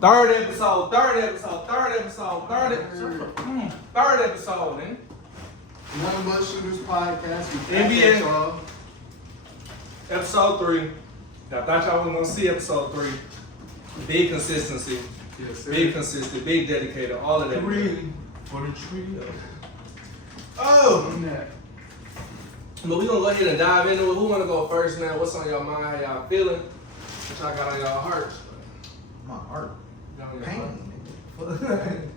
Third episode, man. Nothing but shooters podcast. NBA episode 3. I thought y'all was gonna see episode 3. Big consistency, Yes, sir. big consistent, big dedicated, all of that. Three for the tree. Oh, Yeah. but we gonna go ahead and dive into it. Who wanna go first, man? What's on your mind? How y'all feeling? What y'all got on y'all hearts? My heart. Got on your heart? Pain.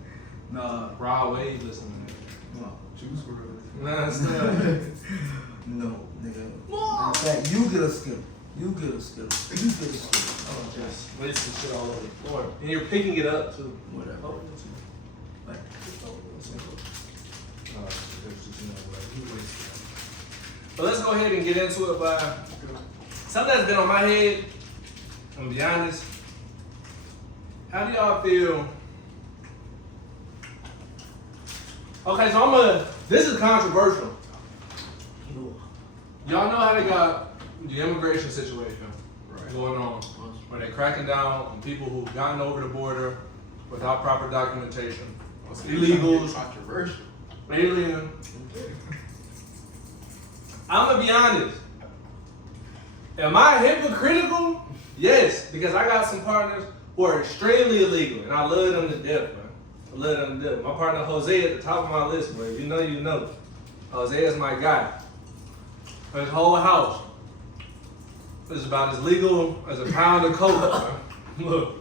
Nah, Rod Wave listening. No. Juice world. Nah, it's not. No, nigga. In fact, you get a skip. You get a skip. You get a skip. Oh, Just wasting shit all over the floor. And you're picking it up too. whatever. Oh, Like, But let's go ahead and get into it by something that's been on my head. I'm gonna be honest. How do y'all feel? Okay, so this is controversial. Y'all know how they got the immigration situation going on, where they're cracking down on people who've gotten over the border without proper documentation. Illegals, Controversial. alien. I'm gonna be honest. Am I hypocritical? Yes, because I got some partners who are extremely illegal, and I love them to death, man. I love them to death. My partner Jose at the top of my list, bro. You know. Jose is my guy. His whole house is about as legal as a pound of coke, man. Look.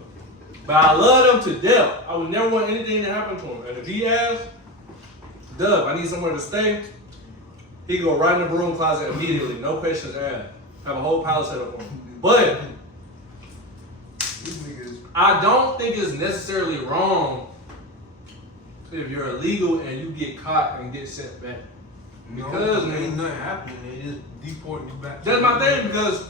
But I love them to death. I would never want anything to happen to him. And if he asks, Dub, I need somewhere to stay, he go right in the broom closet immediately, no questions asked. Have a whole palace set up for him. But These niggas. I don't think it's necessarily wrong if you're illegal and you get caught and get sent back. Because ain't nothing happening. They just deporting you back. that's my thing, because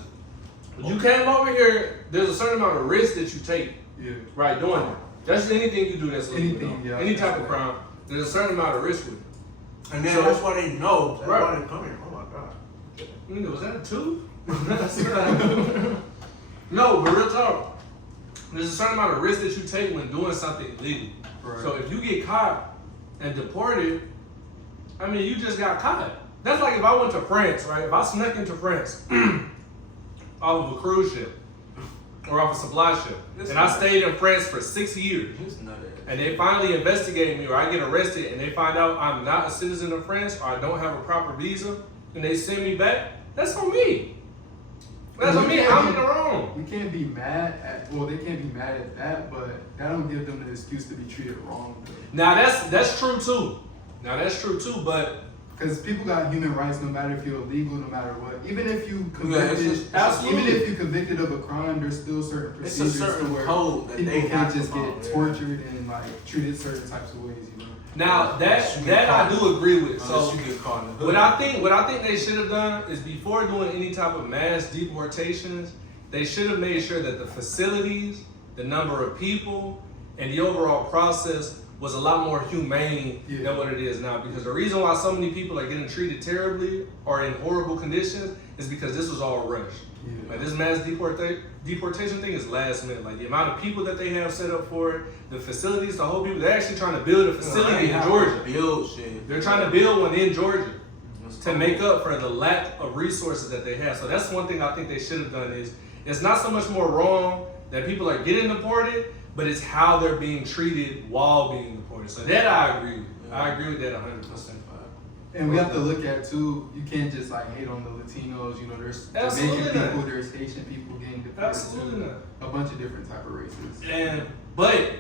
you came over here, there's a certain amount of risk that you take, Yeah. right, doing it. That's anything you do that's illegal. Anything, yeah. Any type of crime, there's a certain amount of risk with it. And then So- that's why they know. That's Right. why they come here. Oh my god. Was that a 2? No, but real talk. There's a certain amount of risk that you take when doing something illegal. Right. So if you get caught and deported, I mean, you just got caught. That's like if I went to France, right? If I snuck into France off of a cruise ship or off a supply ship, and I stayed in France for 6 years, It's not that. and they finally investigate me or I get arrested and they find out I'm not a citizen of France or I don't have a proper visa and they send me back, that's on me. That's on me. I'm in the wrong. You can't be mad at. Well, they can't be mad at that, but that don't give them the excuse to be treated wrong. Now that's true too. But Because people got human rights no matter if you're illegal, no matter what. Even if you Yeah, it's convicted, just- absolutely. even if you convicted of a crime, there's still certain It's a procedures certain to where code that people they can't have just to follow, get yeah. tortured and like treated certain types of ways. You know. now Unless you that get I caught. do agree with. Unless So you get caught in the hood. what I think they should have done is before doing any type of mass deportations, they should have made sure that the facilities, the number of people, and the overall process was a lot more humane than what it is now. Because the reason why so many people are getting treated terribly or in horrible conditions is because this was all rushed. Yeah. Like this mass deportation thing is last minute. Like the amount of people that they have set up for it, the facilities, the whole people, they're actually trying to build a facility in Georgia. Build shit. They're trying to build one in Georgia That's to make up for the lack of resources that they have. So that's one thing I think they should have done is it's not so much more wrong that people are getting deported, but it's how they're being treated while being deported. So that I agree with. I agree with that 100%. And we have to look at too. You can't just like hate on the Latinos. You know, there's Absolutely Jamaican not. people, there's Haitian people getting deported. Absolutely too. not. A bunch of different type of races. But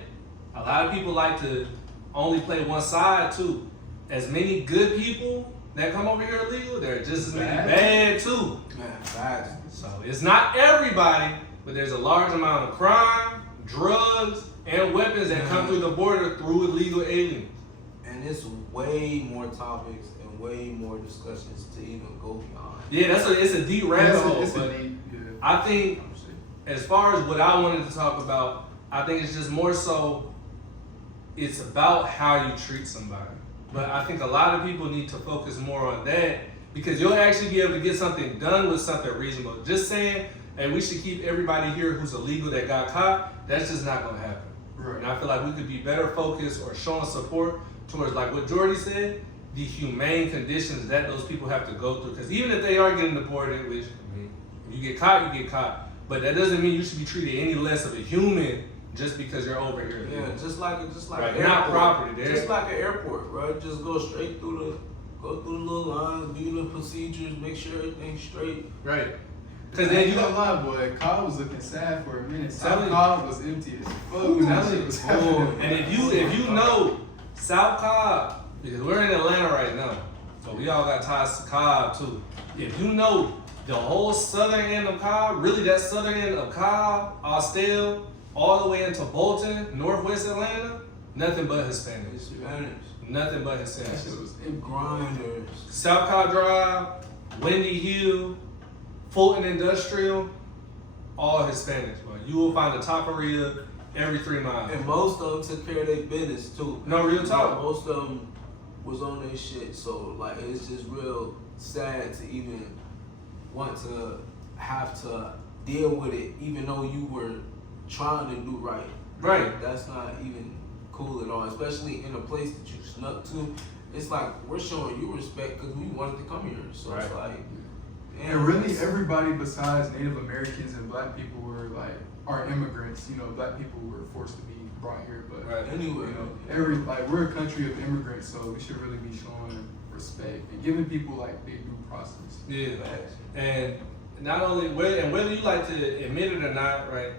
a lot of people like to only play one side too. As many good people that come over here illegal, there are just as many bad too. Man, bad. So it's not everybody, but there's a large amount of crime, drugs, and weapons that come through the border through illegal aliens. And it's way more topics and way more discussions to even go beyond. Yeah, it's a deep rabbit hole. It's a But deep, yeah. I think as far as what I wanted to talk about, I think it's just more so it's about how you treat somebody. But I think a lot of people need to focus more on that because you'll actually be able to get something done with something reasonable. Just saying, and we should keep everybody here who's illegal that got caught, that's just not gonna happen. Right. And I feel like we could be better focused or showing support towards, like what Jordy said, the humane conditions that those people have to go through. Because even if they are getting deported, which, I mean, if you get caught, you get caught. But that doesn't mean you should be treated any less of a human just because you're over here. Yeah, just like Right, an you're not airport. property. Just like an airport, right? Just go through the little lines, do the procedures, make sure everything's straight. Right. Because Because then you you don't lie, boy. Cobb was looking sad for a minute. Tell South me. Cobb was empty as fuck. That shit was happening. And if you know South Cobb, because we're in Atlanta right now, so we all got ties to Cobb too. If you know the whole southern end of Cobb, really that southern end of Cobb, Austell, all the way into Bolton, Northwest Atlanta, nothing but Hispanics. Spanish. Nothing but That shit Hispanics. was empty. Grinders. South Cobb Drive, Windy Hill, Fulton Industrial, all Hispanics, bro. You will find a taqueria every 3 miles. And most of them took care of their business too. No, real talk. Most of them was on their shit, so like it's just real sad to even want to have to deal with it, even though you were trying to do right. Right. That's not even cool at all, especially in a place that you snuck to. It's like we're showing you respect because we wanted to come here. So it's Right. like, And really, everybody besides Native Americans and Black people are immigrants. You know, Black people were forced to be brought here, but Right. anyway, you know, we're a country of immigrants, so we should really be showing respect and giving people like their due process. Yeah. And not only whether you like to admit it or not, right?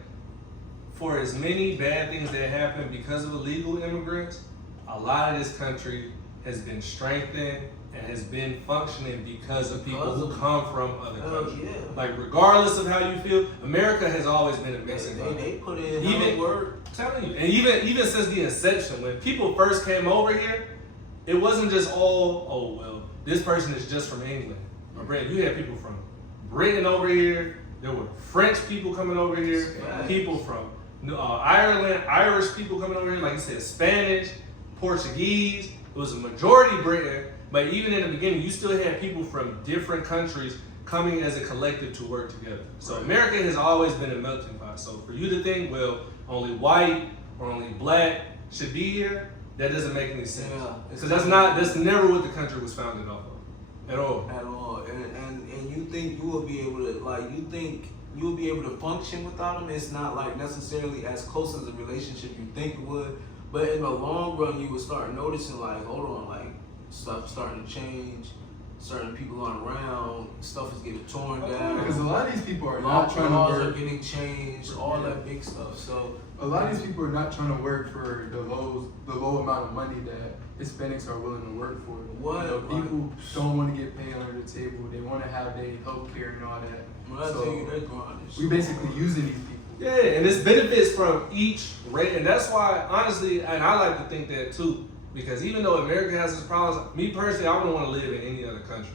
For as many bad things that happen because of illegal immigrants, a lot of this country has been strengthened and has been functioning because of people who come from other countries. yeah. Like regardless of how you feel, America has always been a mixing They country. put in Even- hard work. I'm telling you, and even since the inception, when people first came over here, it wasn't just all, oh well, this person is just from England. Or Britain. You had people from Britain over here. There were French people coming over here. Right. People from Ireland, Irish people coming over here. Like you said, Spanish, Portuguese. It was a majority Britain, but even in the beginning, you still had people from different countries coming as a collective to work together. So America has always been a melting pot. So for you to think, well, only white or only black should be here, that doesn't make any sense. Yeah, Because that's never what the country was founded off of, at all. At all, and you think you will be able to you think you will be able to function without them? It's not like necessarily as close as a relationship you think it would, but in the long run, you would start noticing like, hold on, like stuff starting to change. Certain people aren't around. Stuff is getting torn down. Because a lot of these people are not trying to Laws are work. getting changed. All that big stuff. So A lot of these people are not trying to work for the low amount of money that Hispanics are willing to work for. What? You know, people don't want to get paid under the table. They want to have their health care and all that. when I tell you, they're grinders. We basically using these people. Yeah, and it's benefits from each race, and that's why, honestly, and I like to think that too, because even though America has its problems, me personally, I wouldn't want to live in any other country.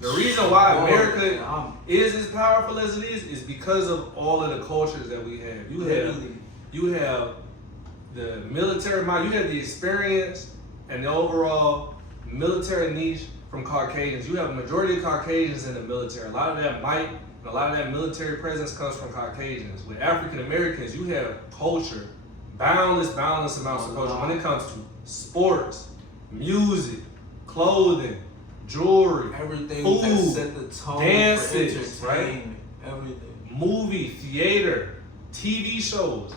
The reason why America is as powerful as it is because of all of the cultures that we have. You have the military mind, you have the experience and the overall military niche from Caucasians. You have a majority of Caucasians in the military. A lot of that might, and a lot of that military presence comes from Caucasians. With African Americans, you have culture, boundless amounts of culture when it comes to sports, music, clothing, jewelry, Everything food, that set the tone dances, for entertainment, everything. movie, theater, TV shows,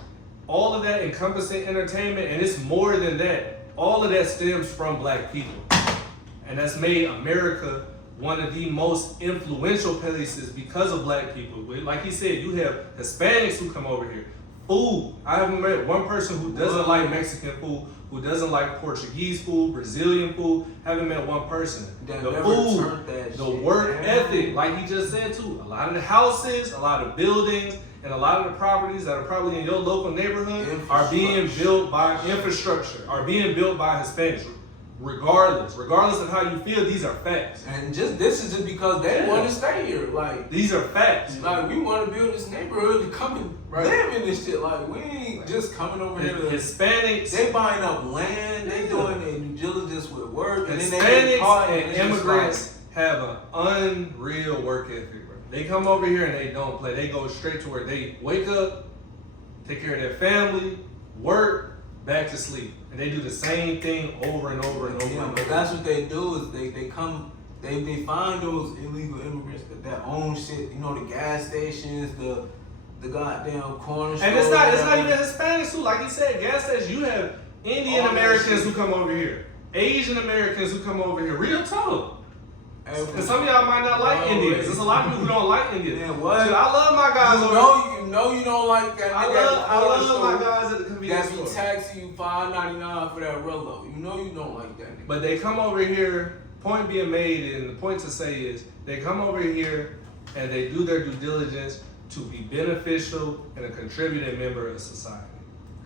all of that encompassing entertainment, and it's more than that. All of that stems from black people. And that's made America one of the most influential places because of black people. Like he said, you have Hispanics who come over here. Food. I haven't met one person who doesn't like Mexican food, who doesn't like Portuguese food, Brazilian food. Haven't met one person. That The never food, turned that the shit work down. ethic, like he just said too. A lot of the houses, a lot of buildings, and a lot of the properties that are probably in your local neighborhood are being built by infrastructure, are being built by Hispanics. Regardless of how you feel, these are facts. And this is just because they want to stay here. Like These are facts. Like we want to build this neighborhood to come and live in this shit. Like we ain't just coming over here to Hispanics, They buying up land. They doing their due diligence with work. And then they get Hispanics caught and it's just immigrants have an unreal work ethic, bro. They come over here and they don't play. They go straight to where they wake up, take care of their family, work, back to sleep. And they do the same thing over and over and over Yeah, and but over. that's what they do is they find those illegal immigrants that own shit. You know, the gas stations, the goddamn corner stores. And it's not even Hispanics too. Like he said, gas stations, you have Indian Americans who come over here, Asian Americans who come over here. Real talk. And some of y'all might not like Indians. There's a lot of people who don't like Indians. Man, what? Shit, I love my guys over You know you don't like that. I love my guys at the convenience that store. be taxing you $5.99 for that Rello. You know you don't like that nigga. But they come over here, point being made, and the point to say is, they come over here and they do their due diligence to be beneficial and a contributing member of society.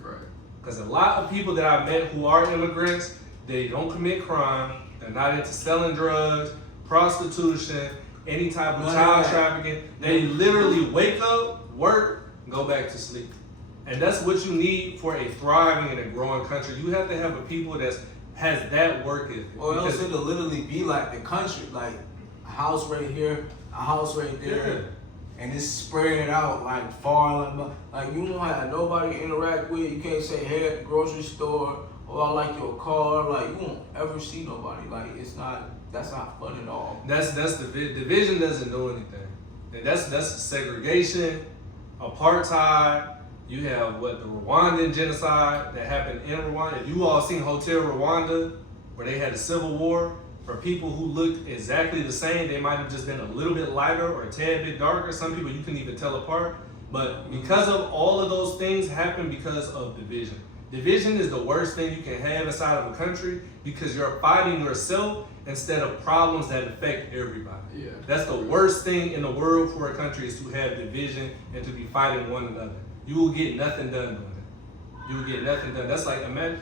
Right. Because a lot of people that I met who are immigrants, they don't commit crime, they're not into selling drugs, prostitution, any type of child trafficking. They literally wake up, work, go back to sleep. And that's what you need for a thriving and a growing country. You have to have a people that has that work ethic. Or else it'll literally be like the country, like a house right here, a house right there, and it's spread out like far, like you won't have nobody to interact with. You can't say, hey, at the grocery store, oh, I like your car. Like you won't ever see nobody. Like that's not fun at all. That's the division doesn't do anything. And that's segregation, apartheid. You have the Rwandan genocide that happened in Rwanda. If you all seen Hotel Rwanda, where they had a civil war for people who looked exactly the same, they might have just been a little bit lighter or a tad bit darker. Some people you couldn't even tell apart. But because of all of those things happen because of division. Division is the worst thing you can have inside of a country because you're fighting yourself instead of problems that affect everybody. Yeah. That's the worst thing in the world for a country is to have division and to be fighting one another. You will get nothing done doing it. You will get nothing done. That's like, imagine.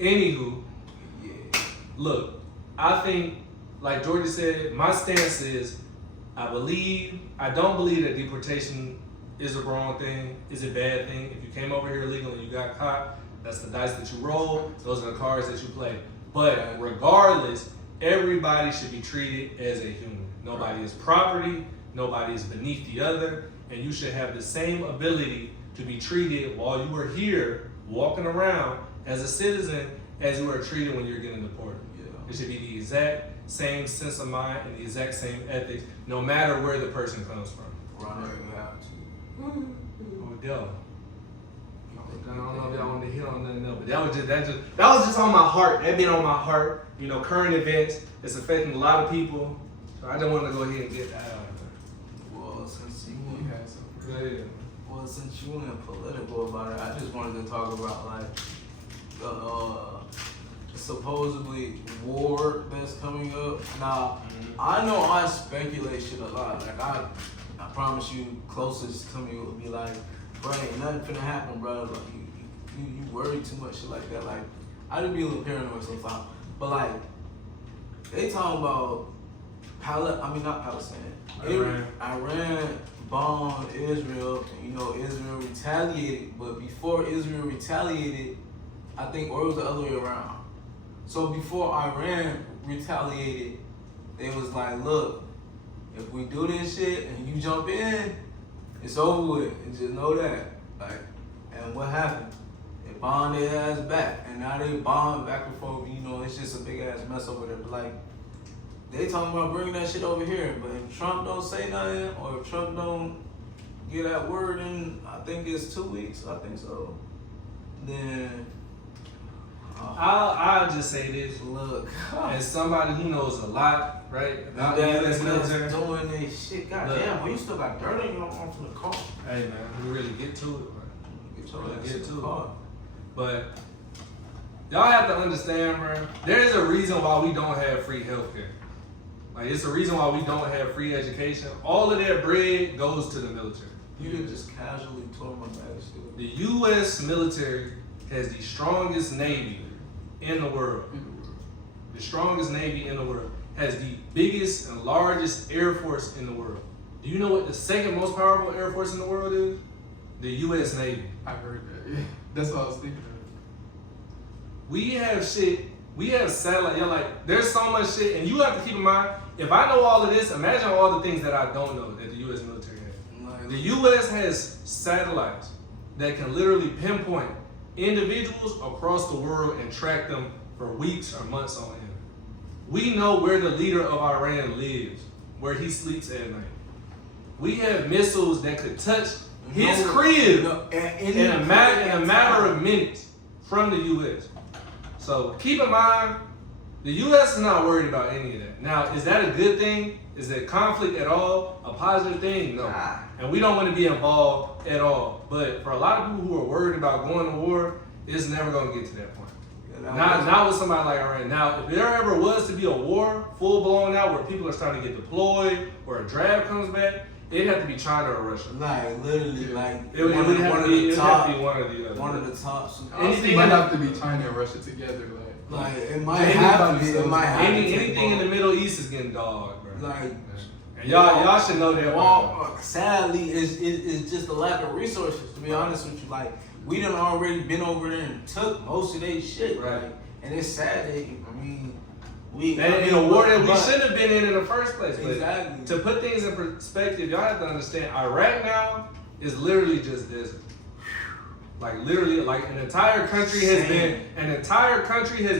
Anywho, look, I think, like Georgia said, my stance is, I don't believe that deportation is a wrong thing, is a bad thing. If you came over here illegal and you got caught, that's the dice that you roll, those are the cards that you play. But regardless, everybody should be treated as a human. Nobody is property, nobody is beneath the other, and you should have the same ability to be treated while you are here, walking around as a citizen, as you are treated when you're getting deported. It should be the exact same sense of mind and the exact same ethics, no matter where the person comes from. Right, you have to. Odell. I don't know if y'all want to hit on nothing else, but that was just on my heart. That been on my heart. You know, current events. It's affecting a lot of people. So I just want to go ahead and get that out. Well, since You had something. Go ahead. Well, since you went political about it, I just wanted to talk about like supposedly war that's coming up. Now, I know I speculate shit a lot. Like I promise you, closest to me would be like, bro, ain't nothing finna happen, bro. Like you worry too much shit like that. Like I just be a little paranoid sometimes. But like they talking about not Palestine. Iran bombed Israel, and you know Israel retaliated. But before Israel retaliated, I think, or it was the other way around. So before Iran retaliated, they was like, look, if we do this shit and you jump in, it's over with. And just know that. Like, and what happened? They bombed their ass back. And now they bomb back and forth. You know, it's just a big ass mess over there. But like, they talking about bringing that shit over here. But if Trump don't say nothing, or if Trump don't get that word in, I think it's 2 weeks. I think so. Then I'll just say this. look, As somebody who knows a lot, right, about the that U.S. is military. doing this shit. Goddamn, you still got dirt on your arm from the car. Hey man, we really get to it, man. Get your Really ass get in to the it. car. But y'all have to understand, bro. There is a reason why we don't have free healthcare. Like it's a reason why we don't have free education. All of their bread goes to the military. You could just casually tore my back shit. The U.S. military has the strongest navy in the world. The strongest navy in the world. Has the biggest and largest air force in the world. Do you know what the second most powerful air force in the world is? The U.S. Navy. I heard that. Yeah. That's what I was thinking of. We have shit. We have satellite. You're like, there's so much shit, and you have to keep in mind. If I know all of this, imagine all the things that I don't know that the U.S. military has. Like The U.S. has satellites that can literally pinpoint individuals across the world and track them for weeks or months on end. We know where the leader of Iran lives, where he sleeps at night. We have missiles that could touch his crib in a matter of minutes from the U.S. So keep in mind, the U.S. is not worried about any of that. Now, is that a good thing? Is that conflict at all a positive thing? No. And we don't want to be involved at all. But for a lot of people who are worried about going to war, it's never going to get to that point. Not with somebody like Iran. Now, if there ever was to be a war, full blown out, where people are starting to get deployed, or a draft comes back, it'd have to be China or Russia. Like literally, like it would have to be one of the other. One of the tops. Anything might have to be China and Russia together. Like it might have to be. It might have to be. Anything in the Middle East is getting dogged, bro. Like. And y'all should know that. Sadly, it's just a lack of resources. To be honest with you, like we done already been over there and took most of their shit, right? Like, and it's sad that in a war that we shouldn't have been in the first place. But exactly. To put things in perspective, y'all have to understand. Iraq now is literally just desert. Like literally, like an entire country has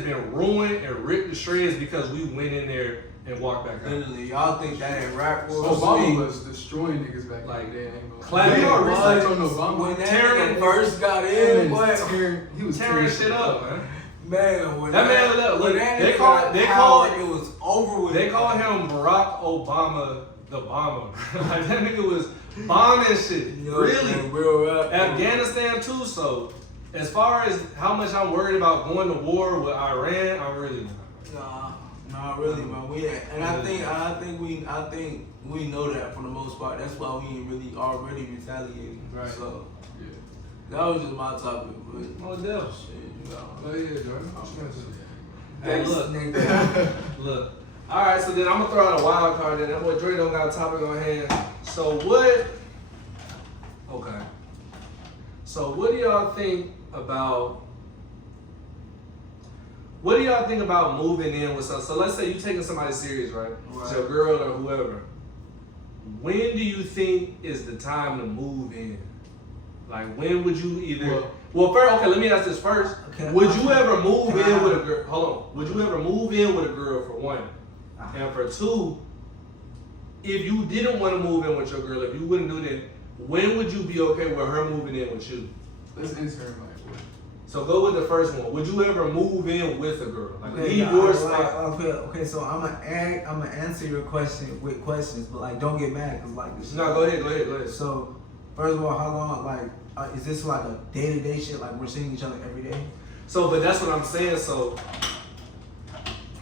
been ruined and ripped to shreds because we went in there and walk back out. Literally, y'all think that Iraq war Obama was destroying niggas back like in the day. clapping on Obama. When that nigga first got in, he was tearing shit up, man. Man, when that man look, they call it was over with. They call him Barack Obama the bomber. Like that nigga was bombing shit. Really? Man, real rap. Afghanistan too, so as far as how much I'm worried about going to war with Iran, I'm really not. Nah, really, man. I think we know that for the most part. That's why we ain't really already retaliating. Right. So that was just my topic. But oh, damn. Oh yeah, Jordan. Hey, look. All right, so then I'm gonna throw out a wild card. Then that boy Dre don't got a topic on hand. So what? Okay. So what do y'all think about? What do y'all think about moving in with some? So let's say you taking somebody serious, right? It's your girl or whoever. When do you think is the time to move in? Like when would you either? Well, first, okay, let me ask this first. Okay, would you ever move in with a girl? Hold on. Would you ever move in with a girl for one? And for two, if you didn't want to move in with your girl, if you wouldn't do that, when would you be okay with her moving in with you? Let's answer her like what? So go with the first one. Would you ever move in with a girl? Like leave your spot. Okay. So I'm gonna answer your question with questions, but like don't get mad because like this. No, go ahead. So first of all, how long? Like, is this like a day-to-day shit? Like we're seeing each other every day? So, but that's what I'm saying. So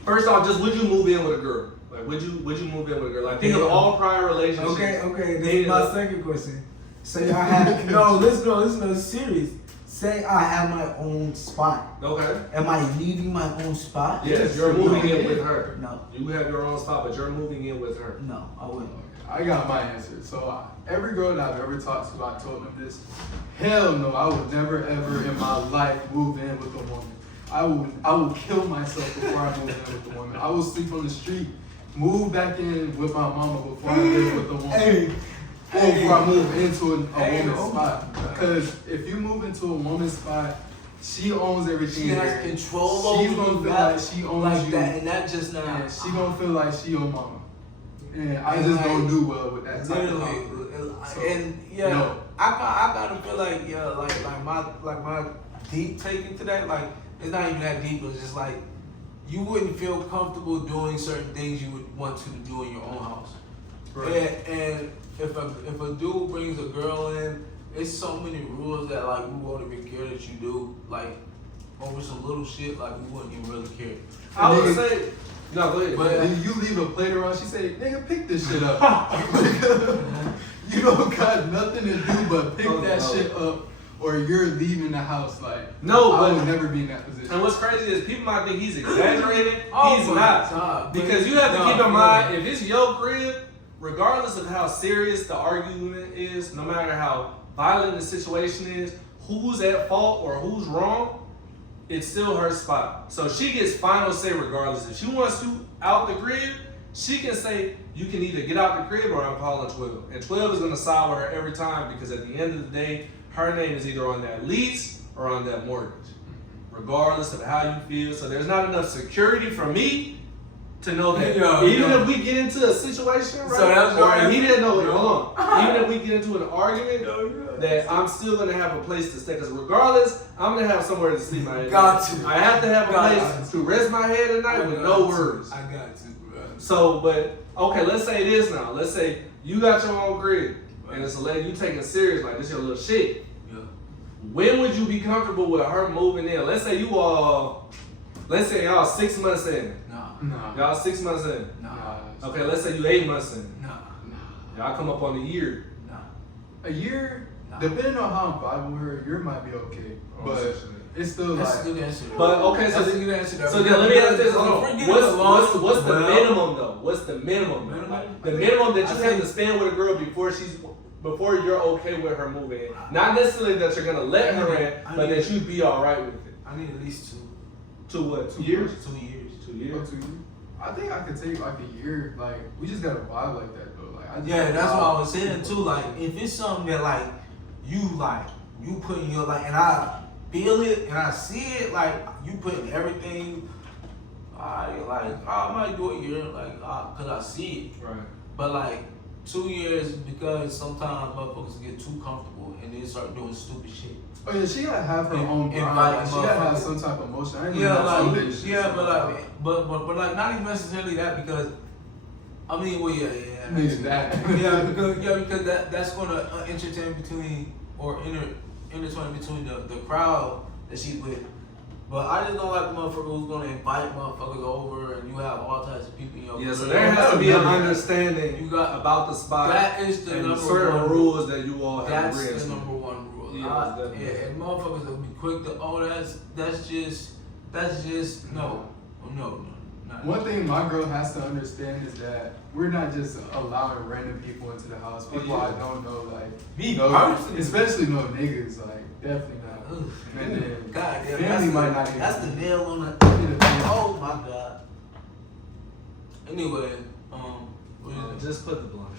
first off, just would you move in with a girl? Like would you move in with a girl? Like think of all prior relationships. Okay. This is my second question. Say I have listen, it's serious. Say I have my own spot. Okay. Am I leaving my own spot? Yes, you're moving in with her. No. You have your own spot, but you're moving in with her. No, I wouldn't. I got my answer. So every girl that I've ever talked to, I told them this. Hell no, I would never ever in my life move in with a woman. I would kill myself before I move in with a woman. I will sleep on the street, move back in with my mama before I live with a woman. Before I move into a woman's spot. Because if you move into a woman's spot, she owns everything. She has control over you. She's gonna feel like she owns like you. That, and that just not. And she gonna feel like she your mama. And I just don't do well with that type of conflict. So, and no. I kind of feel like like my deep take into that, like it's not even that deep. It's just like you wouldn't feel comfortable doing certain things you would want to do in your own house. Right. And if a dude brings a girl in, it's so many rules that like we won't even care that you do, like over some little shit, like we wouldn't even really care. I would say, no, go ahead. But if you leave a plate around, she say, nigga, pick this shit up. You don't got nothing to do but pick that shit up, or you're leaving the house. Like, I would never be in that position. And what's crazy is people might think he's exaggerating. He's not. God, because you have to keep in mind, if it's your crib, regardless of how serious the argument is, no matter how violent the situation is, who's at fault or who's wrong, it's still her spot. So she gets final say regardless. If she wants you out the crib, she can say, you can either get out the crib or I'm calling 12. And 12 is gonna side with her every time because at the end of the day, her name is either on that lease or on that mortgage, regardless of how you feel. So there's not enough security for me to know that even if we get into a situation, right? So that's or he didn't know it. Hold on. Even if we get into an argument, that I'm still gonna have a place to stay. Because regardless, I'm gonna have somewhere to sleep my head. I have to have a place to rest my head at night with no worries. I got to, bro. So, but okay, let's say this now. Let's say you got your own crib, and it's a lady you taking serious, like this your little shit. Yeah. When would you be comfortable with her moving in? Let's say let's say y'all 6 months in. Nah. Y'all 6 months in. Nah. Okay, let's say you 8 months in. Nah. Y'all come up on a year. A year, depending on how I'm vibing with her, a year might be okay. But it's still That's like. a good answer. But okay, so then let me ask this. Hold on. What's the minimum though? What's the minimum? Like, the minimum that you have to spend with a girl before you're okay with her moving in. Not necessarily that you're gonna let her in, but that you'd be alright with it. I need at least 2. 2 what? 2 years? 2 years. 2 years. I think I could take like a year. Like we just gotta vibe like that though. Like I just Yeah, that's what I was saying too. Like, if it's something that you put in your and I feel it and I see it, like you putting everything. I might do a year, cause I see it. Right. But like 2 years because sometimes motherfuckers get too comfortable and they start doing stupid shit. Oh yeah, she gotta have her own grind. Like, she gotta have some type of emotion. I ain't but not even necessarily that because I mean, well, yeah. Because that's gonna entertain between or intertwine between the crowd that she's with. But I just don't like the motherfucker who's gonna invite motherfuckers over and you have all types of people in your Yeah, so there has to be an understanding you got about the spot. That is the and number certain one rules that you all have That's agreed the to. number one rule. Yeah, And motherfuckers will be quick to that's just no. Not One thing my girl has to understand is that we're not just allowing random people into the house. People I don't know, especially no niggas, like definitely not. Ugh. And then God damn, family might not even. That's the nail on the. Oh my god. Anyway, what is it? Just put the blunt.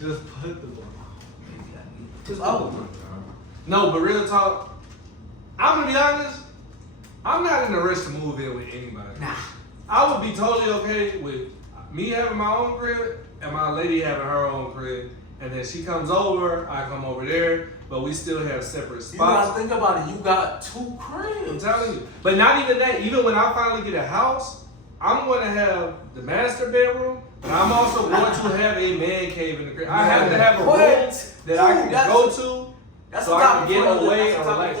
Just put the blunt. Just Oh. put the blunt. No, but real talk, I'm gonna be honest. I'm not in a rush to move in with anybody. Nah. I would be totally okay with me having my own crib and my lady having her own crib, and then she comes over, I come over there, but we still have separate spots. You gotta think about it. You got 2 cribs. I'm telling you. But not even that. Even when I finally get a house, I'm going to have the master bedroom, but I'm also going to have a man cave in the crib. I have to have a room that I can go to so I can get away and relax.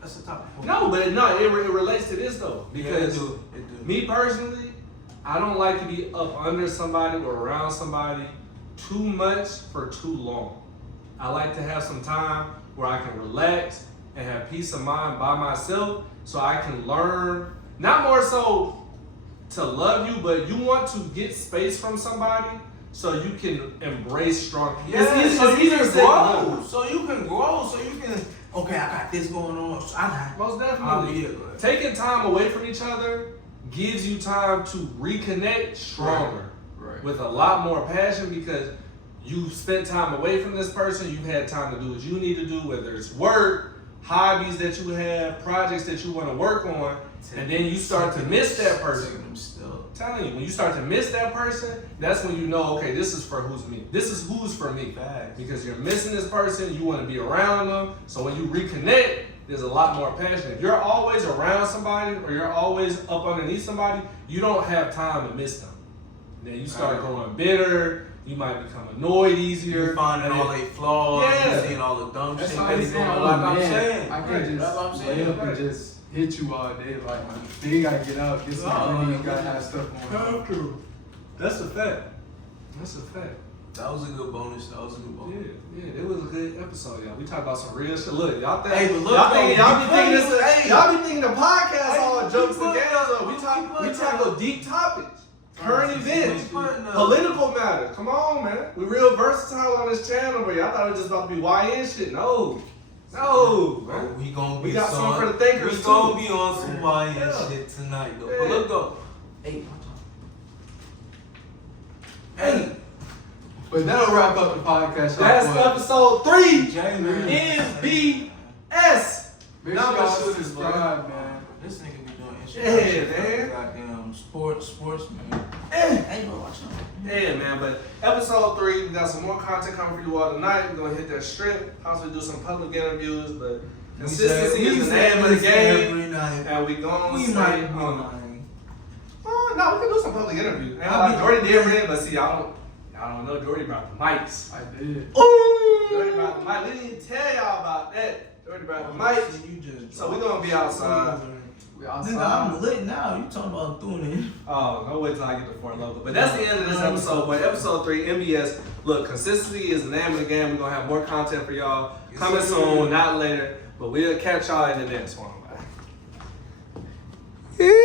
That's the topic. No, but it relates to this though. Because me personally, I don't like to be up under somebody or around somebody too much for too long. I like to have some time where I can relax and have peace of mind by myself so I can learn, not more so to love you, but you want to get space from somebody so you can embrace strong. Yeah, it's so you can said than grow. done. So you can grow. So you can. Okay, I got this going on. So I got. Most definitely. Taking time away from each other gives you time to reconnect stronger with a lot more passion because you've spent time away from this person. You've had time to do what you need to do, whether it's work, hobbies that you have, projects that you want to work on, and then you start to miss that person. I'm telling you, when you start to miss that person, that's when you know, okay, this is for who's me. This is who's for me. Because you're missing this person, you want to be around them. So when you reconnect, there's a lot more passion. If you're always around somebody or you're always up underneath somebody, you don't have time to miss them. Then you start growing bitter. You might become annoyed easier. You're finding all their flaws. Yeah. You're seeing all the dumb shit. I'm saying. I'm saying. I can't just lay up and just hit you all day. Like, then you gotta get out, get some money, you gotta have stuff going on. That's a fact. That's a fact. That was a good bonus. Yeah, it was a good episode, y'all. We talked about some real shit. Look, y'all think Hey, but look, y'all be thinking hey. y'all be thinking the podcast Hey, all jokes keep together. We tackle deep topics, current events, political matters. Come on, man. We real versatile on this channel, but y'all thought it was just about to be YN shit. No, man. We got something for the thinkers, We gonna too. be on some YN Yeah. shit tonight, though. Yeah. But look though. Hey, Hey, But that'll wrap up the podcast. That's y'all. episode 3. J-Man. MBS. Make sure y'all subscribe, man. this nigga be doing Yeah, introductions. man. Goddamn sports, man. Hey, bro, watch out. Yeah, man, but episode 3, we got some more content coming for you all tonight. We're gonna hit that strip, possibly do some public interviews, but consistency is the name of the game. Every night. And we gonna We say, might be oh, lying. no, we can do some public interviews. And like Jordy did read, but see, y'all don't know Jordy brought the mics. I did. Jordy brought the mic. We didn't even tell y'all about that. Jordy brought the mics. You just So we gonna be outside. We Nigga, outside. I'm lit now. You talking about doing it? Oh, no wait till I get to Fort Local. But that's the end of this episode. But episode 3, MBS. Look, consistency is the name of the game. We're gonna have more content for y'all coming soon, not later. But we'll catch y'all in the next one. Bye.